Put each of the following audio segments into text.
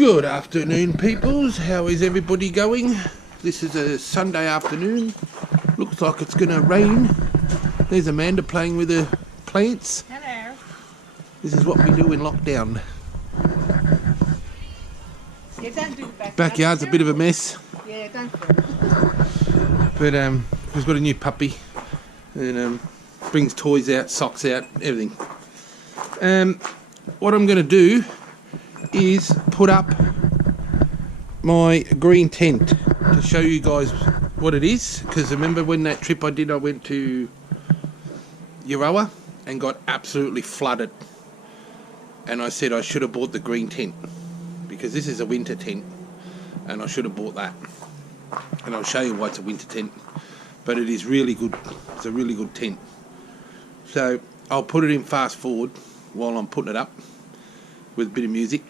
Good afternoon, peoples. How is everybody going? This is a Sunday afternoon. Looks like it's going to rain. There's Amanda playing with her plants. Hello. This is what we do in lockdown. Yeah, don't do the backyard. Backyard's a bit of a mess. Yeah, don't do But we've got a new puppy. And brings toys out, socks out, everything. What I'm going to do is put up my green tent to show you guys what it is, because remember when that trip I did, I went to Euroa and got absolutely flooded, and I said I should have bought the green tent because this is a winter tent and I should have bought that, and I'll show you why it's a winter tent, but it is really good. It's a really good tent. So I'll put it in fast forward while I'm putting it up with a bit of music,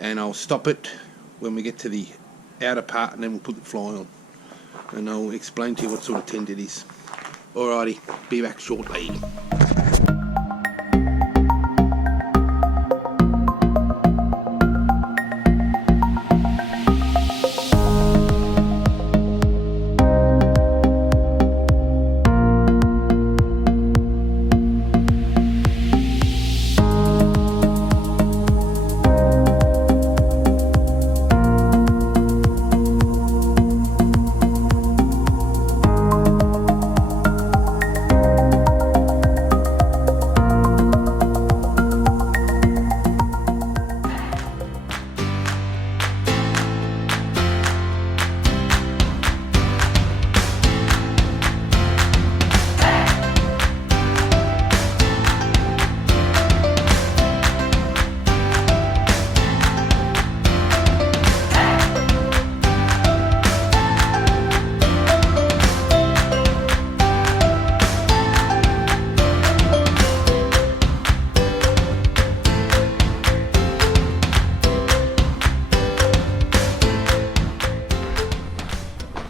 and I'll stop it when we get to the outer part, and then we'll put the fly on and I'll explain to you what sort of tent it is. Alrighty, be back shortly.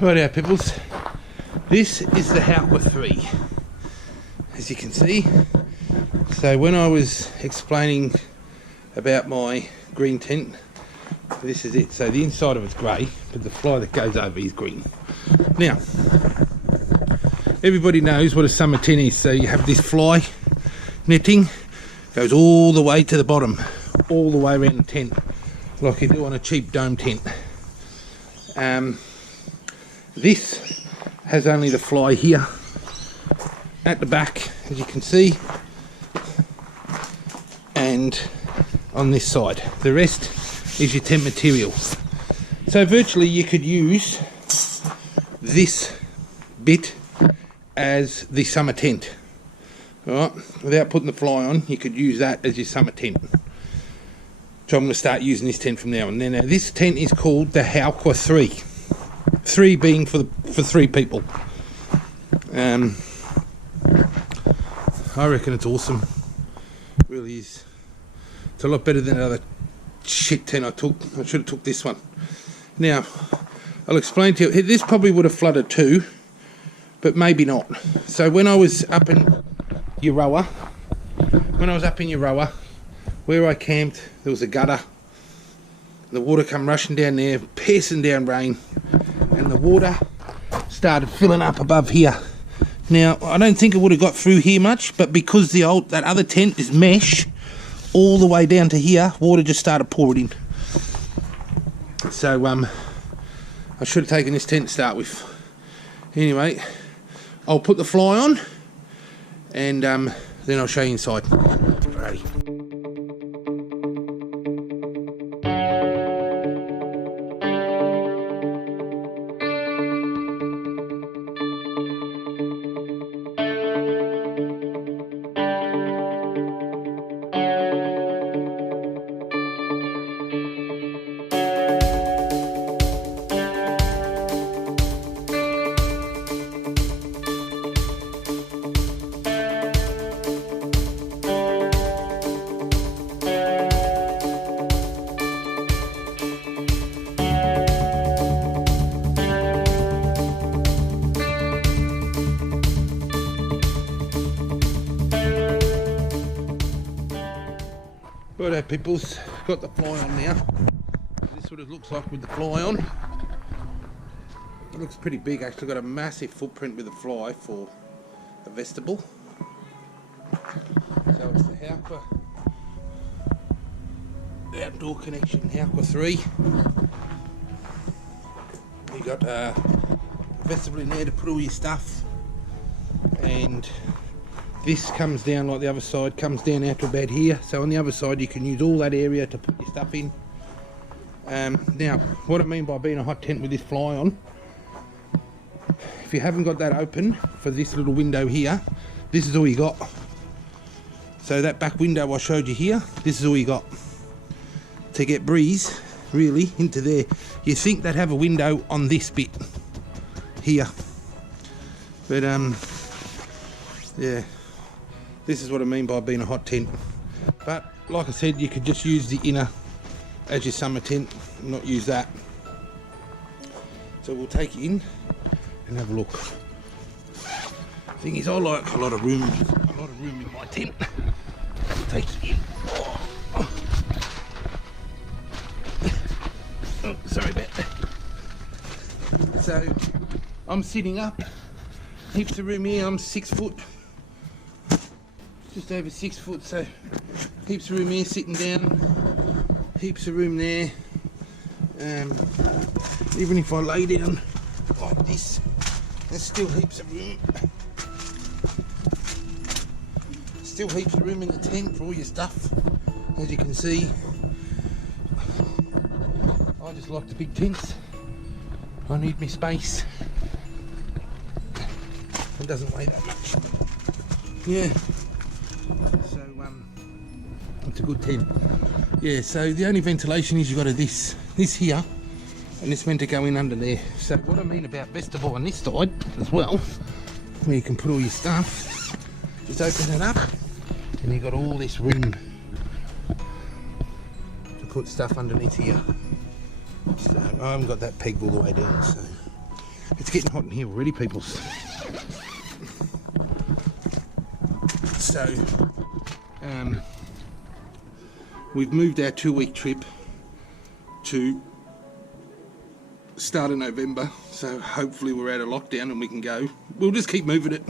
Right, peoples, this is the Hauker 3, as you can see. So when I was explaining about my green tent, this is it. So the inside of it's grey, but the fly that goes over is green. Now, everybody knows what a summer tent is. So you have this fly netting, goes all the way to the bottom, all the way around the tent, like you do on a cheap dome tent. This has only the fly here at the back, as you can see, and on this side. The rest is your tent material. So virtually you could use this bit as the summer tent. Alright, without putting the fly on, you could use that as your summer tent. So I'm going to start using this tent from now on. Now this tent is called the Hauker 3. 3 being for 3 people. I reckon it's awesome. It really is. It's a lot better than another shit tent I took. I should have took this one. Now, I'll explain to you. This probably would have flooded too, but maybe not. So when I was up in Euroa, where I camped, there was a gutter. The water come rushing down there, piercing down rain, and the water started filling up above here. Now, I don't think it would have got through here much, but because that other tent is mesh, all the way down to here, water just started pouring in. So, I should have taken this tent to start with. Anyway, I'll put the fly on, and then I'll show you inside. Alrighty. peoples, got the fly on now. This is what it looks like with the fly on. It looks pretty big, actually got a massive footprint with the fly for a vestibule. So it's the Hauker outdoor connection, Hauker 3. You got a vestibule in there to put all your stuff, and this comes down like the other side, comes down out to about here. So on the other side you can use all that area to put your stuff in. Now what I mean by being a hot tent with this fly on, if you haven't got that open for this little window here, this is all you got. So that back window I showed you here, this is all you got to get breeze really into there. You think they'd have a window on this bit here, but yeah, this is what I mean by being a hot tent. But like I said, you could just use the inner as your summer tent, not use that. So we'll take it in and have a look. Thing is, I like a lot of room in my tent. We'll take it in. Oh, sorry about that. So I'm sitting up, heaps of room here. I'm 6 foot, just over 6 foot, so heaps of room here, sitting down, heaps of room there. Even if I lay down like this, there's still heaps of room. Still heaps of room in the tent for all your stuff. As you can see, I just like the big tents. I need me space. It doesn't weigh that much. Yeah. So it's a good tent. Yeah. So the only ventilation is you got this here, and it's meant to go in under there. So what I mean about vestibule on this side as well, where you can put all your stuff, just open it up, and you've got all this room to put stuff underneath here. So I haven't got that pegged all the way down, so it's getting hot in here already, peoples. So we've moved our 2-week trip to start of November, so hopefully we're out of lockdown and we can go. We'll just keep moving it.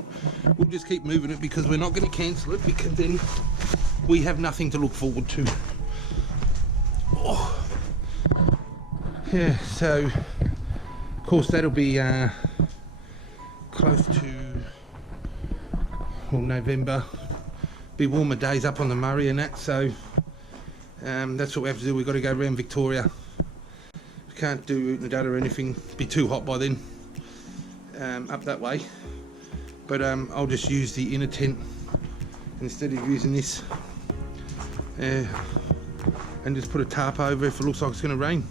We'll just keep moving it because we're not going to cancel it, because then we have nothing to look forward to. Oh. Yeah, so of course that'll be close to, well, November. Be warmer days up on the Murray and that, so that's what we have to do. We've got to go around Victoria. We can't do Ootnadatta or anything, be too hot by then, up that way. But I'll just use the inner tent instead of using this, and just put a tarp over if it looks like it's going to rain.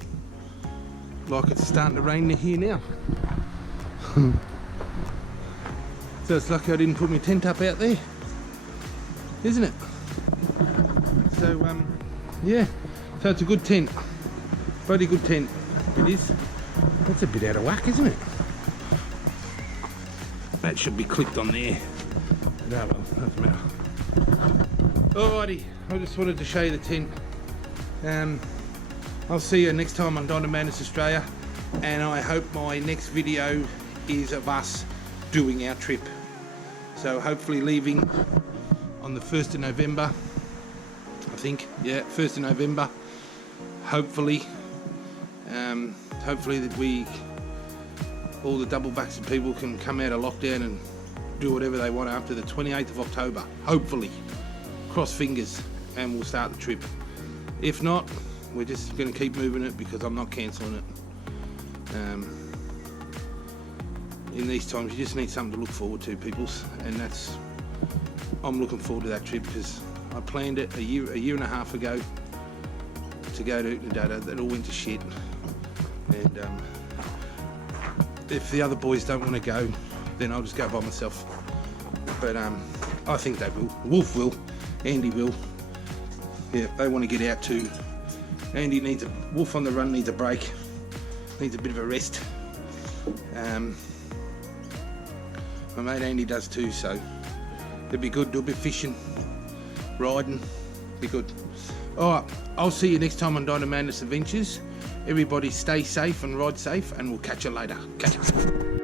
Like it's starting to rain here now. So it's lucky I didn't put my tent up out there, isn't it? So yeah, so it's a good tent, bloody good tent it is. That's a bit out of whack, isn't it? That should be clipped on there. No, well, doesn't matter. Alrighty, I just wanted to show you the tent. I'll see you next time on Don Madness Australia, and I hope my next video is of us doing our trip. So hopefully leaving on the 1st of November, I think, yeah, 1st of November, hopefully. Hopefully that all the double vaccinated people can come out of lockdown and do whatever they want after the 28th of October, hopefully. Cross fingers, and we'll start the trip. If not, we're just going to keep moving it because I'm not cancelling it. In these times you just need something to look forward to, peoples, and I'm looking forward to that trip because I planned it a year and a half ago to go to Ootnadatta. That all went to shit, and if the other boys don't want to go, then I'll just go by myself. But I think they will. Wolf will, Andy will. Yeah, they want to get out too. Andy needs Wolf on the run needs a break, needs a bit of a rest. My mate Andy does too, so it'd be good. Do a bit of fishing, riding, be good. Alright, I'll see you next time on Dino Madness Adventures. Everybody stay safe and ride safe, and we'll catch you later. Catch ya.